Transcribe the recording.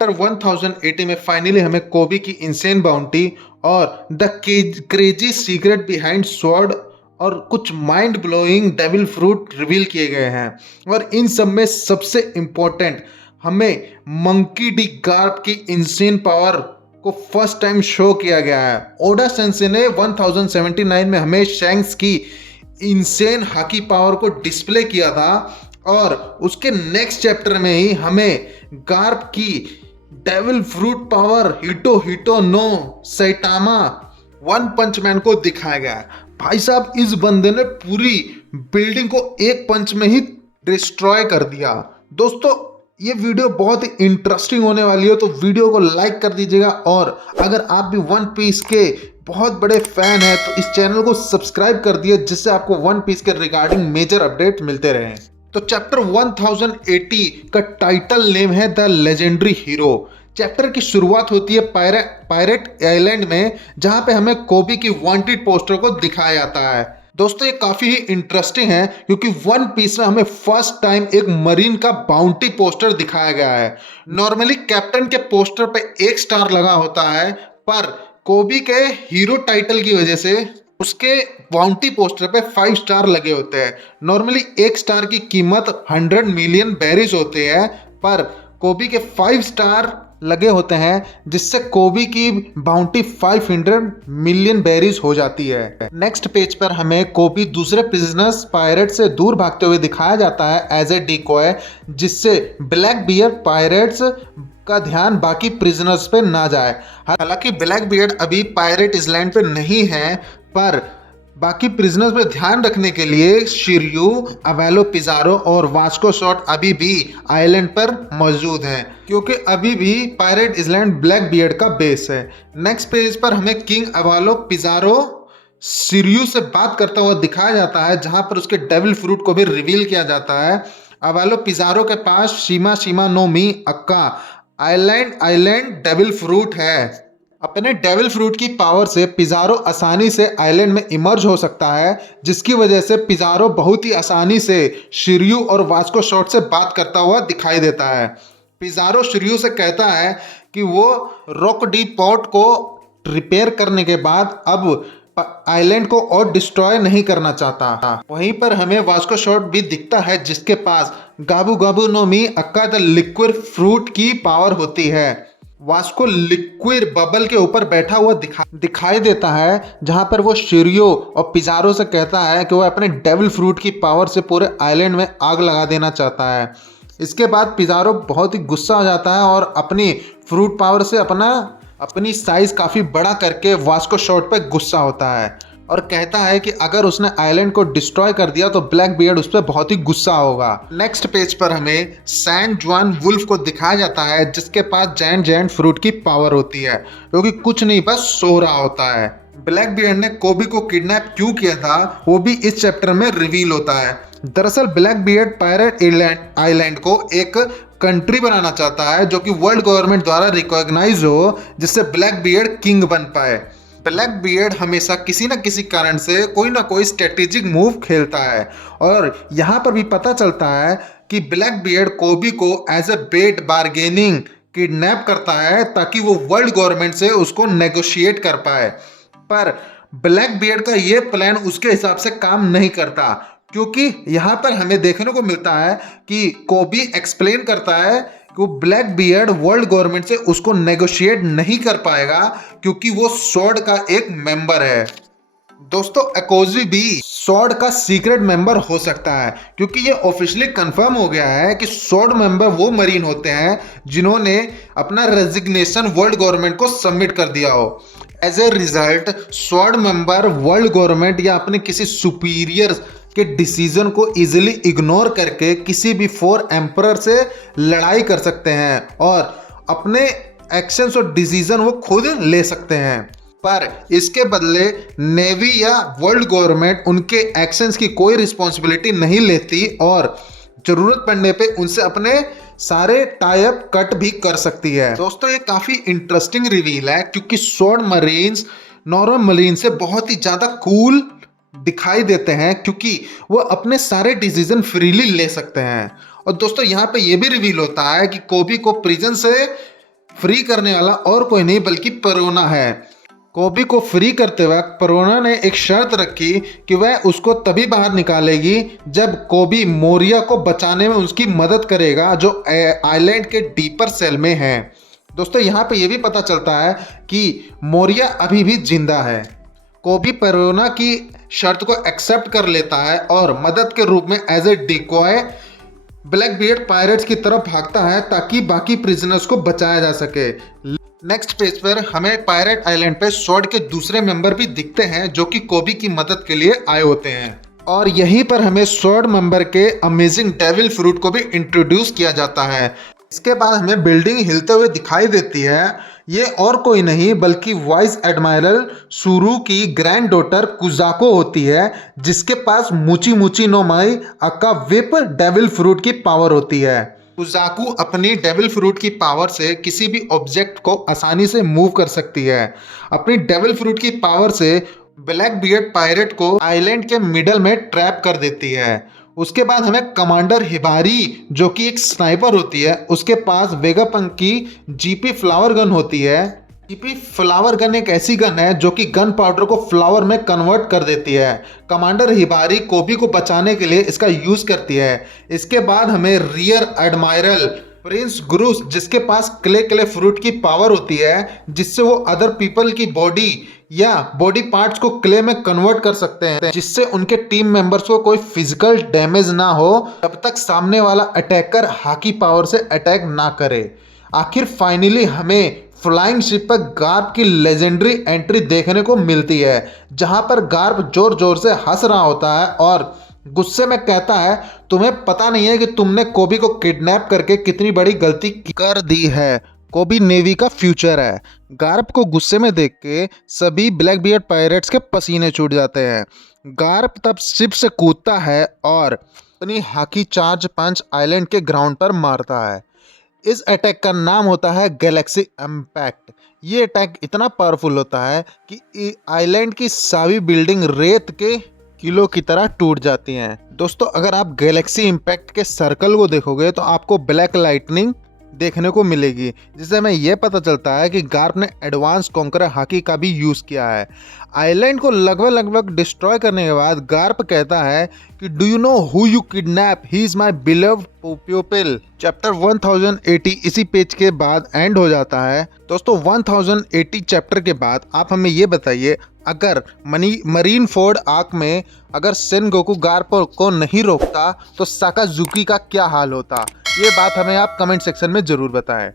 Chapter 1080 में finally हमें कोबी की इंसेन बाउंटी और the crazy secret behind sword और कुछ mind blowing devil fruit reveal किए गए हैं। और इन सब में सबसे इंपॉर्टेंट हमें मंकी डी गार्प की इंसेन पावर को फर्स्ट टाइम शो किया गया है। ओडा सेंसे ने 1079 में हमें शैंक्स की इंसेन हाकी पावर को डिस्प्ले किया था और उसके नेक्स्ट चैप्टर में ही हमें गार्प की डेविल फ्रूट पावर हिटो हिटो नो सैटामा वन पंच मैन को दिखाया गया है। भाई साहब, इस बंदे ने पूरी बिल्डिंग को एक पंच में ही डिस्ट्रॉय कर दिया। दोस्तों, ये वीडियो बहुत ही इंटरेस्टिंग होने वाली है, तो वीडियो को लाइक कर दीजिएगा और अगर आप भी वन पीस के बहुत बड़े फैन हैं तो इस चैनल को सब्सक्राइब कर दिए, जिससे आपको वन पीस के रिगार्डिंग मेजर अपडेट मिलते रहें। तो चैप्टर 1080 का टाइटल नेम है द लेजेंडरी हीरो। चैप्टर की शुरुआत होती है पायरेट आइलैंड में, जहां पे हमें कोबी की वांटेड पोस्टर को दिखाया जाता है। दोस्तों, ये काफी ही इंटरेस्टिंग है क्योंकि वन पीस में हमें फर्स्ट टाइम एक मरीन का बाउंटी पोस्टर दिखाया गया है। नॉर्मली कैप्टन के पोस्टर पे 1 स्टार लगा होता है, पर कोबी के हीरो टाइटल की वजह से उसके बाउंटी पोस्टर पे 5 स्टार लगे होते हैं। नॉर्मली 1 स्टार की कीमत 100 मिलियन बेरीज होते हैं, पर कोबी के 5 स्टार लगे होते हैं, जिससे कोबी की बाउंटी 500 मिलियन बेरीज हो जाती है। नेक्स्ट पेज पर हमें कोबी दूसरे प्रिजनर्स पायरेट से दूर भागते हुए दिखाया जाता है एज ए डिकॉय, जिससे ब्लैक बियर पायरेट्स का ध्यान बाकी प्रिजनर्स पे ना जाए। हालांकि ब्लैक बियर्ड अभी पायरेट आइलैंड पे नहीं है, पर बाकी प्रिजनर्स पे ध्यान रखने के लिए शिर्यू, अवेलो पिजारो और वास्को शॉट अभी भी आइलैंड पर मौजूद हैं, क्योंकि अभी भी पायरेट आइलैंड ब्लैक बियर्ड का बेस है। नेक्स्ट पेज पर हमें किंग अवेलो पिजारो शिर्यू से बात करता हुआ दिखाया जाता है, जहां पर उसके डेविल फ्रूट को भी रिवील किया जाता है। अवेलो पिजारो के पास शीमा शीमा नो मी अक्का आइलैंड डेविल फ्रूट है। अपने डेविल फ्रूट की पावर से पिजारो आसानी से आइलैंड में इमर्ज हो सकता है, जिसकी वजह से पिजारो बहुत ही आसानी से शिर्यू और वास्को शॉट से बात करता हुआ दिखाई देता है। पिजारो शिर्यू से कहता है कि वो रॉक डी पॉट को रिपेयर करने के बाद अब आइलैंड को और डिस्ट्रॉय नहीं करना चाहता। वहीं पर हमें वास्को शॉट भी दिखता है, जिसके पास गाबू गाबू नो मी अक्का द लिक्विड फ्रूट की पावर होती है। वास्को लिक्विड बबल के ऊपर बैठा हुआ दिखाई देता है, जहां पर वो शिर्यो और पिजारो से कहता है कि वो अपने डेविल फ्रूट की पावर से पूरे आइलैंड में आग लगा देना चाहता है। इसके बाद पिजारो बहुत ही गुस्सा हो जाता है और अपनी फ्रूट पावर से अपनी साइज काफ़ी बड़ा करके वास्को शॉट पे गुस्सा होता है और कहता है कि अगर उसने आइलैंड को डिस्ट्रॉय कर दिया तो ब्लैक बियर्ड उस पर बहुत ही गुस्सा होगा। नेक्स्ट पेज पर हमें सैन जुआन वुल्फ को दिखाया जाता है, जिसके पास जायंट फ्रूट की पावर होती है, जो कि कुछ नहीं बस सो रहा होता है। ब्लैक बियर्ड ने कोबी को किडनैप क्यों किया था वो भी इस चैप्टर में रिवील होता है। दरअसल ब्लैक बियर्ड पायरेट आइलैंड को एक कंट्री बनाना चाहता है, जो कि वर्ल्ड गवर्नमेंट द्वारा रिकॉग्नाइज हो, जिससे ब्लैक बियर्ड किंग बन पाए। ब्लैक बियर्ड हमेशा किसी न किसी कारण से कोई ना कोई स्ट्रेटेजिक मूव खेलता है और यहाँ पर भी पता चलता है कि ब्लैक बियर्ड कोबी को as a bait bargaining kidnap करता है, ताकि वो वर्ल्ड गवर्नमेंट से उसको नेगोशिएट कर पाए। पर ब्लैक बियर्ड का ये प्लान उसके हिसाब से काम नहीं करता, क्योंकि यहाँ पर हमें देखने को मिलता है कि कोबी एक्सप्लेन करता है कि वो ब्लैक बियर्ड वर्ल्ड गवर्नमेंट से उसको नेगोशिएट नहीं कर पाएगा, क्योंकि वो सॉर्ड का एक मेंबर है। दोस्तों, अकोजी भी सॉर्ड का सीक्रेट मेंबर हो सकता है, क्योंकि ये ऑफिशियली कंफर्म हो गया है कि सॉर्ड मेंबर वो मरीन होते हैं जिन्होंने अपना रेजिग्नेशन वर्ल्ड गवर्नमेंट को सबमिट कर दिया हो। As a result sword member World Government या अपने किसी सुपीरियर के डिसीजन को इजीली इग्नोर करके किसी भी 4 एम्परर से लड़ाई कर सकते हैं और अपने एक्शंस और डिसीजन वो खुद ले सकते हैं। पर इसके बदले नेवी या वर्ल्ड गवर्नमेंट उनके एक्शंस की कोई रिस्पॉन्सिबिलिटी नहीं लेती और जरूरत पड़ने पे उनसे अपने सारे टाई अप कट भी कर सकती है। दोस्तों, ये काफी इंटरेस्टिंग रिवील है, क्योंकि सॉर्ड मरीन्स नॉर्मल मरीन से बहुत ही ज्यादा कूल दिखाई देते हैं, क्योंकि वो अपने सारे डिसीजन फ्रीली ले सकते हैं। और दोस्तों, यहाँ पे ये भी रिवील होता है कि कोबी को प्रिजन से फ्री करने वाला और कोई नहीं बल्कि पेरोना है। कोबी को फ्री करते वक्त पेरोना ने एक शर्त रखी कि वह उसको तभी बाहर निकालेगी जब कोबी मोरिया को बचाने में उसकी मदद करेगा, जो आइलैंड के डीपर सेल में है। दोस्तों यहाँ पे ये भी पता चलता है कि मोरिया अभी भी जिंदा है। कोबी पेरोना की शर्त को एक्सेप्ट कर लेता है और मदद के रूप में as a decoy Black Beard Pirates की तरफ भागता है ताकि बाकी प्रिजनर्स को बचाया जा सके। नेक्स्ट पेज पर हमें पायरेट आइलैंड पे स्वॉर्ड के दूसरे मेंबर भी दिखते हैं जो कि कोबी की मदद के लिए आए होते हैं, और यहीं पर हमें स्वॉर्ड मेंबर के अमेजिंग डेविल फ्रूट को भी इंट्रोड्यूस किया जाता है। इसके बाद हमें बिल्डिंग हिलते हुए दिखाई देती है। ये और कोई नहीं बल्कि वाइस एडमायरल सुरू की ग्रैंड डॉटर कुजाको होती है, जिसके पास मुची मुची नो माई अक्का विप डेविल फ्रूट की पावर होती है। कुजाकू अपनी डेविल फ्रूट की पावर से किसी भी ऑब्जेक्ट को आसानी से मूव कर सकती है। अपनी डेविल फ्रूट की पावर से ब्लैक बियर्ड पायरेट को आइलैंड के मिडल में ट्रैप कर देती है। उसके बाद हमें कमांडर हिबारी जो कि एक स्नाइपर होती है, उसके पास वेगापंक की जीपी फ्लावर गन होती है। जीपी फ्लावर गन एक ऐसी गन है जो कि गन पाउडर को फ्लावर में कन्वर्ट कर देती है। कमांडर हिबारी कोबी को बचाने के लिए इसका यूज करती है। इसके बाद हमें रियर एडमायरल प्रिंस ग्रूस, जिसके पास क्ले फ्रूट की पावर होती है, जिससे वो अदर पीपल की बॉडी या बॉडी पार्ट्स को क्ले में कन्वर्ट कर सकते हैं, जिससे उनके टीम मेंबर्स को कोई फिजिकल डैमेज ना हो तब तक सामने वाला अटैकर हाकी पावर से अटैक ना करे। आखिर फाइनली हमें फ्लाइंग शिप पर गार्प की लेजेंडरी एंट्री देखने को मिलती है, जहां पर गार्प जोर जोर से हंस रहा होता है और गुस्से में कहता है, तुम्हें पता नहीं है कि तुमने कोबी को किडनैप करके कितनी बड़ी गलती कर दी है। कोबी नेवी का फ्यूचर है। गार्प को गुस्से में देख के सभी ब्लैक बियर्ड पायरेट्स के पसीने छूट जाते हैं। गार्प तब शिप से कूदता है और अपनी हाकी चार्ज पंच आइलैंड के ग्राउंड पर मारता है। इस अटैक का नाम होता है गैलेक्सी इम्पैक्ट। ये अटैक इतना पावरफुल होता है कि आइलैंड की सारी बिल्डिंग रेत के किलो की तरह टूट जाती हैं। दोस्तों अगर आप गैलेक्सी इम्पैक्ट के सर्कल को देखोगे तो आपको ब्लैक लाइटनिंग देखने को मिलेगी, जिससे हमें यह पता चलता है कि गार्प ने एडवांस कॉन्करर हाकी का भी यूज़ किया है। आइलैंड को लगभग डिस्ट्रॉय करने के बाद गार्प कहता है कि do you know who you kidnap, he is my beloved प्यूपिल। Chapter 1080 इसी पेज के बाद एंड हो जाता है। दोस्तों 1080 चैप्टर के बाद आप हमें ये बताइए, अगर मरीन फोर्ड आर्क में अगर सेनगोकू गार्प को नहीं रोकता तो साकाजुकी का क्या हाल होता? ये बात हमें आप कमेंट सेक्शन में ज़रूर बताएं।